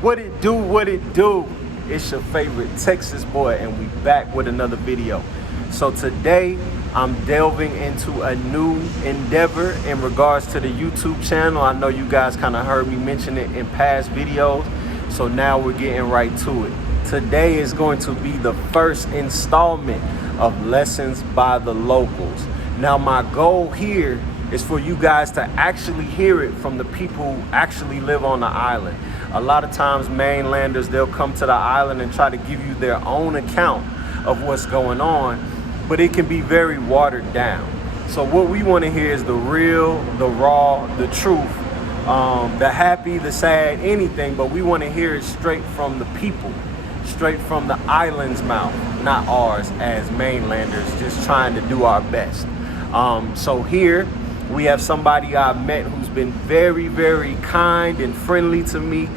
What it do, what it do? It's your favorite Texas boy, and we back with another video. So today, I'm delving into a new endeavor in regards to the YouTube channel. I know you guys kind of heard me mention it in past videos, so now we're getting right to it. Today is going to be the first installment of Lessons by the Locals. Now, my goal here is for you guys to actually hear it from the people who actually live on the island. A lot of times, mainlanders, they'll come to the island and try to give you their own account of what's going on, but it can be very watered down. So what we want to hear is the real, the raw, the truth, the happy, the sad, anything, but we want to hear it straight from the people, straight from the island's mouth, not ours as mainlanders, just trying to do our best. So here we have somebody I've met who's been very, very kind and friendly to me.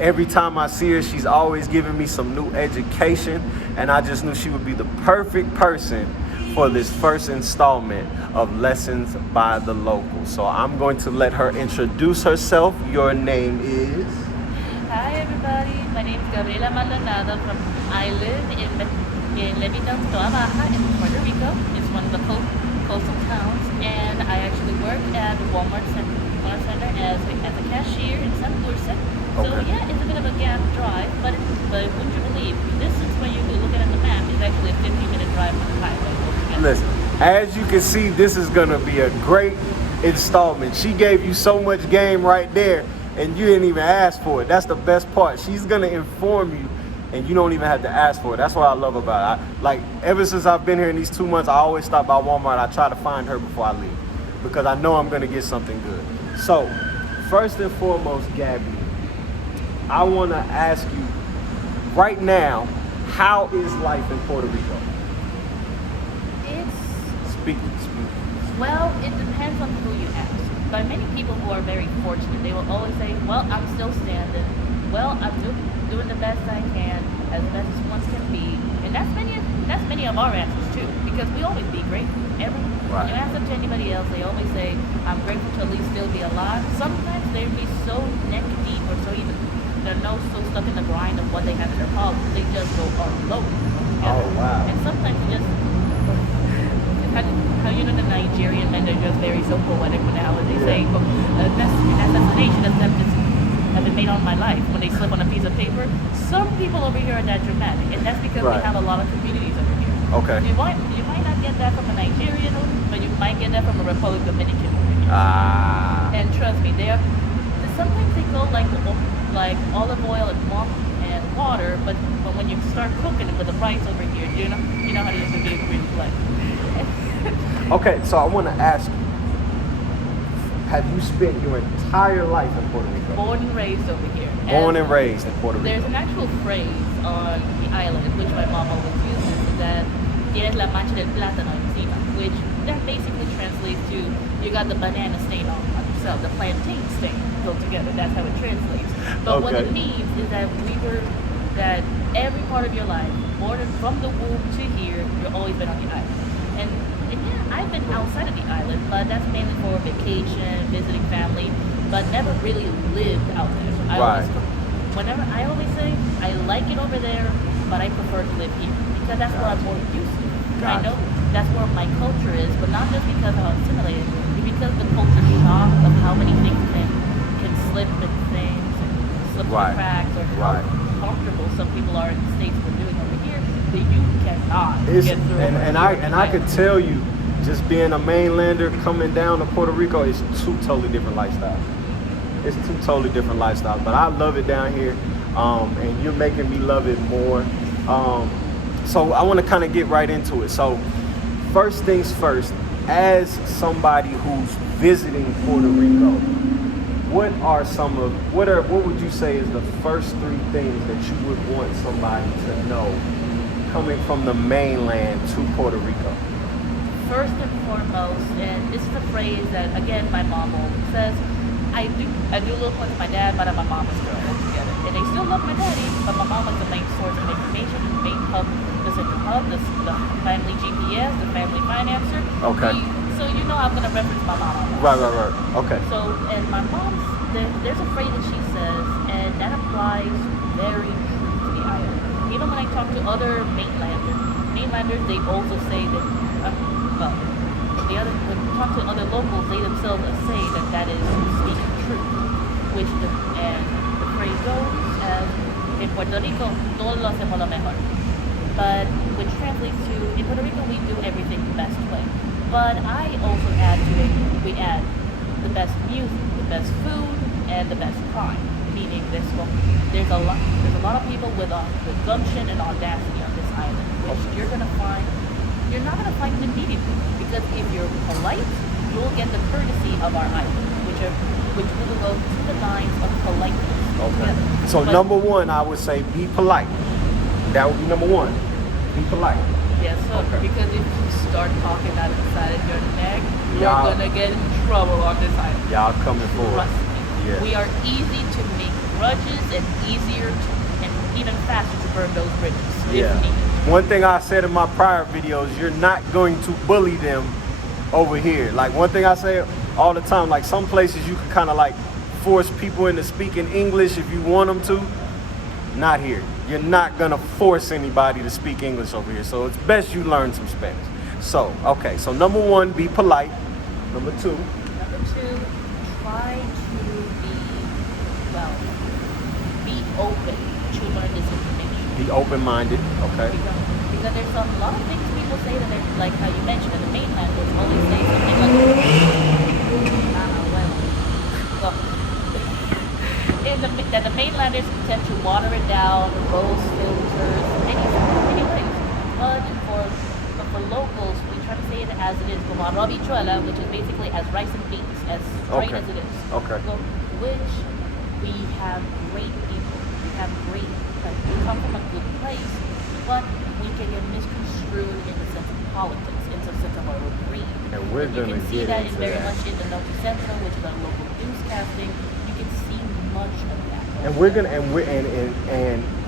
Every time I see her, she's always giving me some new education, and I just knew she would be the perfect person for this first installment of Lessons by the Locals. So I'm going to let her introduce herself. Your name is? Hi everybody, my name is Gabriela from I live in Leviton, Toa Baja in Puerto Rico. It's one of the coastal towns, and I actually work at Walmart Center as a cashier in San Dulce. So Okay. yeah, it's a bit of a gap drive, but wouldn't you believe, distance when you look at the map is actually a 15-minute drive from the highway. Listen, as you can see, this is gonna be a great installment. She gave you so much game right there, and you didn't even ask for it. That's the best part. She's gonna inform you, and you don't even have to ask for it. That's what I love about it. Like, ever since I've been here in these 2 months, I always stop by Walmart. I try to find her before I leave, because I know I'm gonna get something good. So, first and foremost, Gabby, I wanna ask you, right now, how is life in Puerto Rico? Speak. Well, it depends on who you ask. But many people who are very fortunate, they will always say, well, I'm still standing. Well, I'm doing the best I can, as best as one can be. And that's many of our answers too, because we always be grateful. When you ask them to anybody else, they always say, I'm grateful to at least still be alive. Sometimes they'd be so neck deep or so even, they're so stuck in the grind of what they have in their problems, they just go unload. Oh, wow. And sometimes you just, how you know the Nigerian men are just very so poetic now when they say, assassination attempts have been made on my life when they slip on a piece of paper. Some people over here are that dramatic, and that's because we have a lot of communities over here. Okay. You might not get that from a Nigerian, but you might get that from a Republic Dominican. And trust me, sometimes they go like olive oil and water, but when you start cooking it with the rice over here, you know how to use the big green flag. Okay, so I want to ask you, have you spent your entire life in Puerto Rico? Born and raised over here. Born and raised in Puerto Rico. There's an actual phrase on the island, which my mom always uses, that tienes la mancha del plátano encima, which that basically translates to you got the banana stain on yourself, the plantain stain go together. That's how it translates. But what it means is that that every part of your life, from the womb to here, you've always been on the island. And yeah, I've been outside of the island, but that's mainly for vacation, visiting family, but never really lived out there. So I always say, I like it over there, but I prefer to live here because that's what I'm more used to. I know that's where my culture is, but not just because I'm assimilated, but because the culture shock of how many things can slip and things and slip through cracks, or how comfortable some people are in the States for doing over here, that you cannot get through. And I could tell you, just being a mainlander coming down to Puerto Rico, it's two totally different lifestyles. It's two totally different lifestyles, but I love it down here, and you're making me love it more. So I want to kind of get right into it. So first things first, as somebody who's visiting Puerto Rico, what would you say is the first 3 things that you would want somebody to know coming from the mainland to Puerto Rico? First and foremost, and this is a phrase that, again, my mom always says, I do look like my dad, but I'm my mama's girl altogether. And they still love my daddy, but my mom is the main source of information, the main hub, the central hub, the family GPS, the family financer. Okay. So you know I'm going to reference my mom. Right. Okay. So, and my mom's, there's a phrase that she says, and that applies talk to other mainlanders, they also say that, well, when you talk to other locals, they themselves say that that is speaking truth, and the phrase goes as, en Puerto Rico, todos lo hacemos lo mejor. But which translates to, in Puerto Rico, we do everything the best way. But I also add to it, we add the best music, the best food, and the best crime. Meaning there's a lot of people with gumption and audacity on this island, which you're not gonna find it immediately, because if you're polite, you'll get the courtesy of our island, which will go to the lines of politeness. Okay. So number one, I would say be polite. That would be number one. Be polite. Yes, sir. Okay. Because if you start talking out of the side of your neck, you're Y'all- gonna get in trouble on this island. Y'all coming forward. Trust me. Yeah. We are easy to make grudges and easier and even faster to burn those bridges Yeah. if needed. One thing I said in my prior videos, you're not going to bully them over here. Like one thing I say all the time, like some places you can kind of like force people into speaking English if you want them to. Not here. You're not gonna force anybody to speak English over here. So it's best you learn some Spanish. So, okay, so number one, be polite. Number two. Number two, try to be open to learn this information. Be open-minded, okay? Because there's a lot of things people say that they're, like how you mentioned in the mainland, there's always say something like, that the mainlanders tend to water it down, rose filters, many things. But for locals, we try to say it as it is, como arroz habichuela, which is basically as rice and beans, as straight Okay. as it is. Okay. So, which we have great people. We have great, like, we come from a good place, but we can get misconstrued in the sense of politics, in the sense of our greed. And we're You gonna can see get that into very that. much in the Noti Centro, which is our local newscasting. You can see much of that. And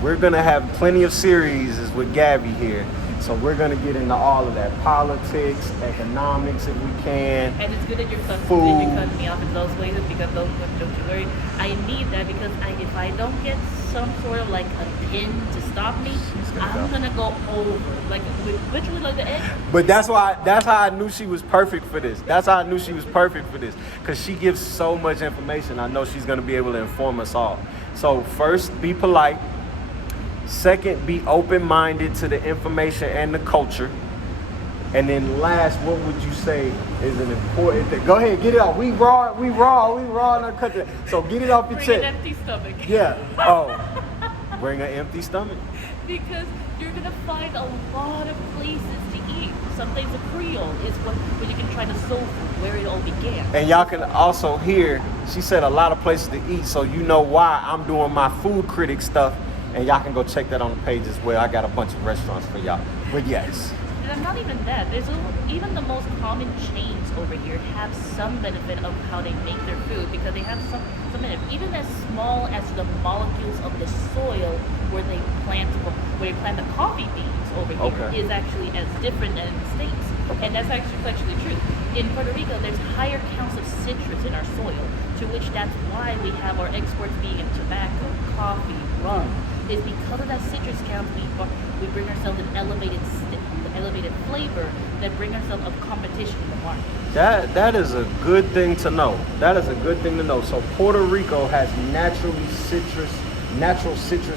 we're gonna have plenty of series with Gabby here. So we're gonna get into all of that, politics, economics, if we can. And it's good that you're Food. cutting me off in those ways, because those ones, don't you worry. I need that, because if I don't get some sort of like a pin to stop me, I'm gonna go over, like literally like the edge. But that's how I knew she was perfect for this. That's how I knew she was perfect for this, because she gives so much information. I know she's gonna be able to inform us all. So first, be polite. Second, be open-minded to the information and the culture. And then last, what would you say is an important thing? Go ahead, get it out. We raw, and cut that. So get it off your Bring an chest. empty stomach. Yeah. Oh, bring an empty stomach. Because you're gonna find a lot of places to eat. Sometimes a Creole is where you can try the soul food, where it all began. And y'all can also hear, she said a lot of places to eat, so you know why I'm doing my food critic stuff. And y'all can go check that on the page as well. I got a bunch of restaurants for y'all. But yes. And not even that. Even the most common chains over here have some benefit of how they make their food, because they have some benefit. Even as small as the molecules of the soil where they plant the coffee beans over here is actually as different than in the States. And that's actually true. In Puerto Rico, there's higher counts of citrus in our soil, to which that's why we have our exports being in tobacco, coffee, rum. Is because of that citrus count, we bring ourselves an elevated flavor that bring ourselves a competition in the market. That is a good thing to know. That is a good thing to know. So Puerto Rico has natural citrus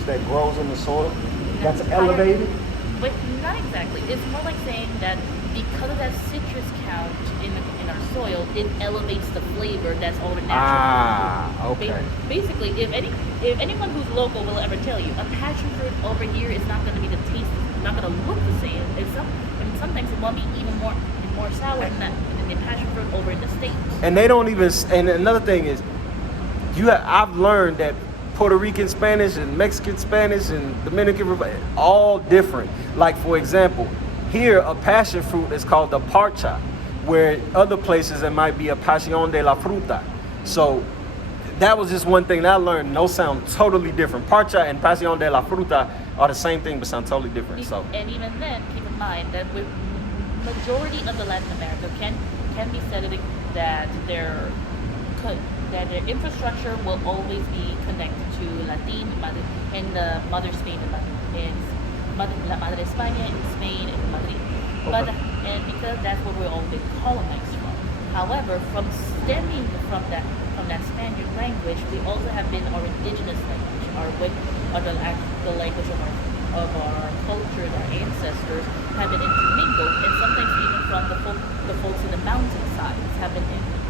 that grows in the soil. That's elevated. But not exactly. It's more like saying that because of that citrus count in our soil, it elevates the flavor that's already natural. Okay. Basically, if anyone who's local will ever tell you, a passion fruit over here is not going to be the taste, not going to look the same. Sometimes it will be even more sour than the passion fruit over in the States. And they don't even. And another thing is, I've learned that Puerto Rican Spanish and Mexican Spanish and Dominican, all different. Like for example, here a passion fruit is called the parcha, where other places it might be a pasión de la fruta. So that was just one thing that I learned. Those sound totally different. Parcha and pasión de la fruta are the same thing but sound totally different. So and even then, keep in mind that with majority of the Latin America can be said that their infrastructure will always be connected to Latin and the mother Spain and La Madre España in Spain and Madrid. But and because that's where we're all been colonized from. However, from stemming from that Spaniard language, we also have been our indigenous language, the language of our cultures, our ancestors have been intermingled, and sometimes even from the folks in the mountainsides have been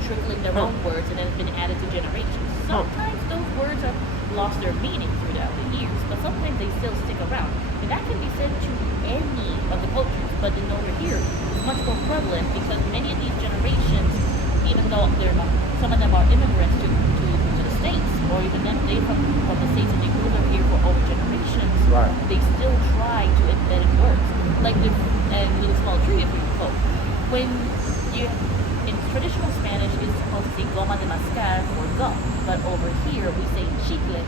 trickling their own words and then have been added to generations. Sometimes those words have lost their meaning throughout the years, but sometimes they still stick around. And that can be said to any of the cultures, but then over here it's much more prevalent because many of these generations, even though some of them are immigrants to the States, or even them, they from the States and they grew up here for over generations, right. They still try to embed in words. Like the little small tree, if you recall. When you in traditional Spanish, it's supposed to say goma de mascar or gum, but over here we say chicle,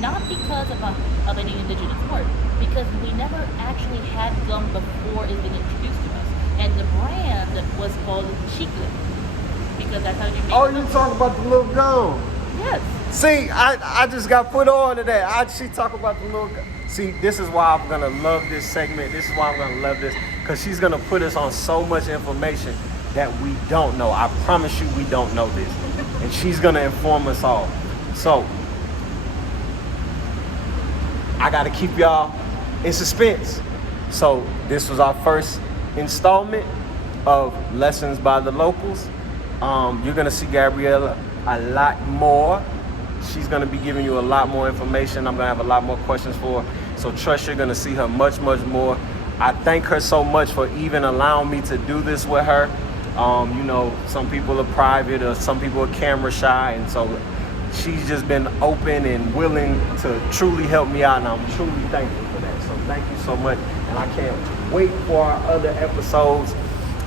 not because of any indigenous word, because we never actually had gum before it was introduced to us, and the brand was called chicle because that's how you make. Oh, you talking about the little gum? Yes. See, I just got put on to that. She talk about the little gum. See, this is why I'm gonna love this segment. This is why I'm gonna love this, because she's gonna put us on so much information that we don't know. I promise you we don't know this. And she's gonna inform us all. So, I gotta keep y'all in suspense. So, this was our first installment of Lessons by the Locals. You're gonna see Gabriella a lot more. She's gonna be giving you a lot more information. I'm gonna have a lot more questions for her. So trust you're gonna see her much, much more. I thank her so much for even allowing me to do this with her. You know, some people are private or some people are camera shy, and so she's just been open and willing to truly help me out, and I'm truly thankful for that. So thank you so much, and I can't wait for our other episodes.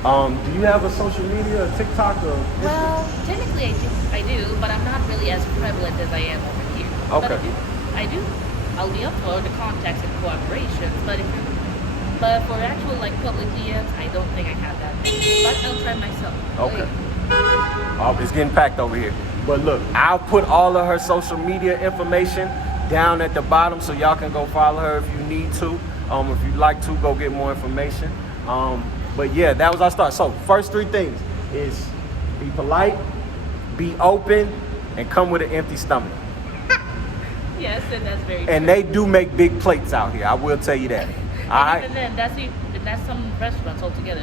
Do you have a social media, a TikTok, or Instagram? Well, technically I do, but I'm not really as prevalent as I am over here. Okay. But I do. I'll be up for the contacts and collaborations, but for actual like public DMs, I don't think I have that many. But I'll try myself. Okay. Oh, it's getting packed over here. But look, I'll put all of her social media information down at the bottom so y'all can go follow her if you need to. If you'd like to, go get more information. But yeah, that was our start. So first three things is be polite, be open, and come with an empty stomach. Yes, and that's very And true. they do make big plates out here. I will tell you that. All right. And then that's some restaurants altogether.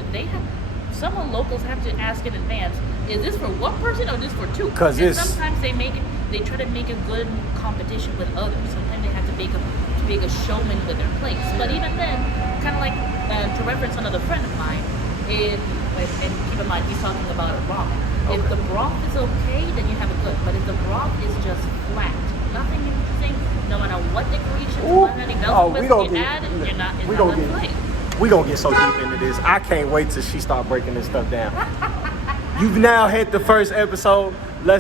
Some locals have to ask in advance, is this for one person or is this for two? 'Cause and it's- sometimes they try to make a good competition with others. Sometimes they have to make a showman with their plates. But even then, kind of like to reference another friend of mine, and keep in mind he's talking about a ramen. Okay. If the broth is okay, then you have it good. But if the broth is just flat, nothing interesting, no matter what decorations, what any bells and whistles you add, you're not on the plate. We gonna get so deep into this. I can't wait till she start breaking this stuff down. You've now hit the first episode